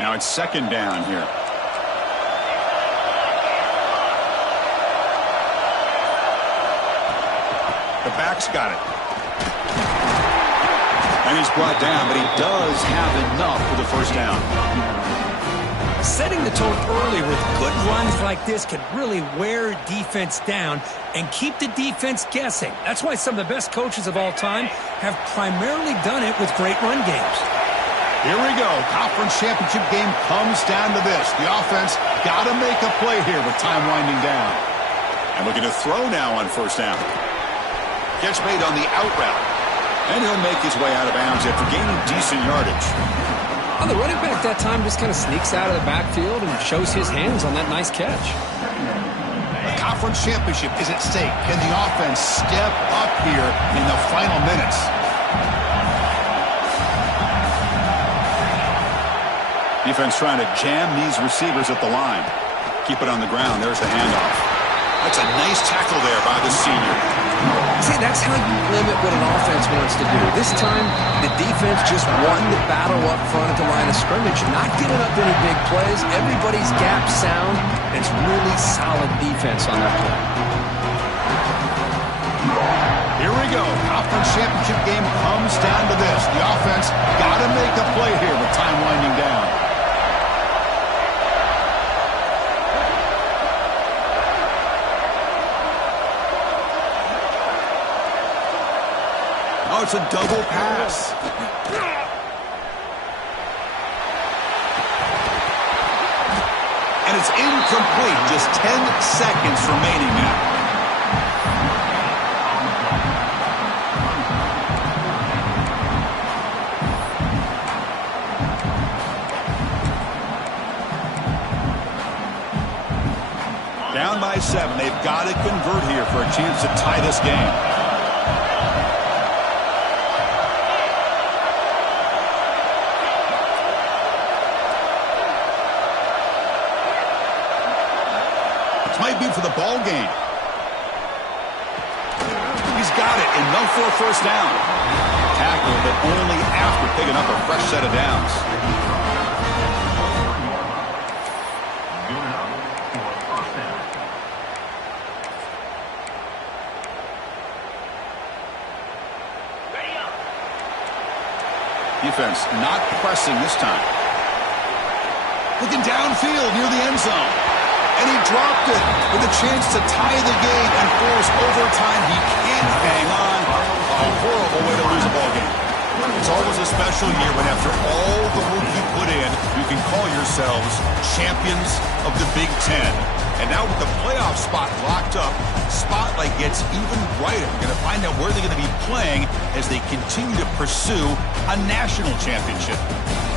Now it's second down here. The back's got it. And he's brought down, but he does have enough for the first down. Setting the tone early with good runs like this can really wear defense down and keep the defense guessing. That's why some of the best coaches of all time have primarily done it with great run games. Here we go. Conference championship game comes down to this. The offense got to make a play here with time winding down. And looking to throw now on first down. Catch made on the out route. And he'll make his way out of bounds after gaining decent yardage. Well, the running back that time just kind of sneaks out of the backfield and shows his hands on that nice catch. The conference championship is at stake. Can the offense step up here in the final minutes? Defense trying to jam these receivers at the line. Keep it on the ground. There's the handoff. That's a nice tackle there by the senior. See, that's how you limit what an offense wants to do. This time, the defense just won the battle up front at the line of scrimmage, not giving up any big plays. Everybody's gap sound. It's really solid defense on that play. Here we go. Conference championship game comes down to this. The offense got to make a play here with time winding down. Oh, it's a double pass. And it's incomplete. Just 10 seconds remaining now. Down by 7. They've got to convert here for a chance to tie this game. Might be for the ball game. He's got it, enough for a first down. Tackle, but only after picking up a fresh set of downs. Defense not pressing this time. Looking downfield near the end zone. And he dropped it with a chance to tie the game and force overtime. He can't hang on. A horrible way to lose a ball game. It's always a special year when after all the work you put in, you can call yourselves champions of the Big Ten. And now with the playoff spot locked up, spotlight gets even brighter. We're going to find out where they're going to be playing as they continue to pursue a national championship.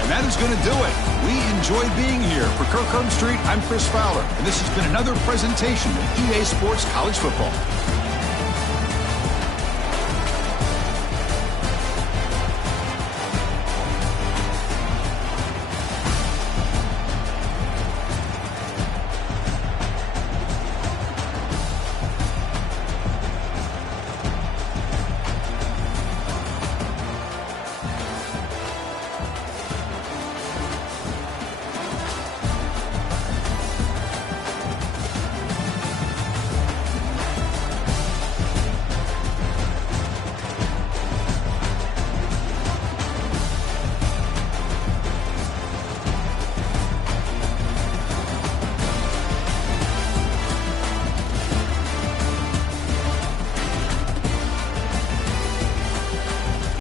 And that is going to do it. We enjoyed being here. For Kirk Street, I'm Chris Fowler, and this has been another presentation of EA Sports College Football.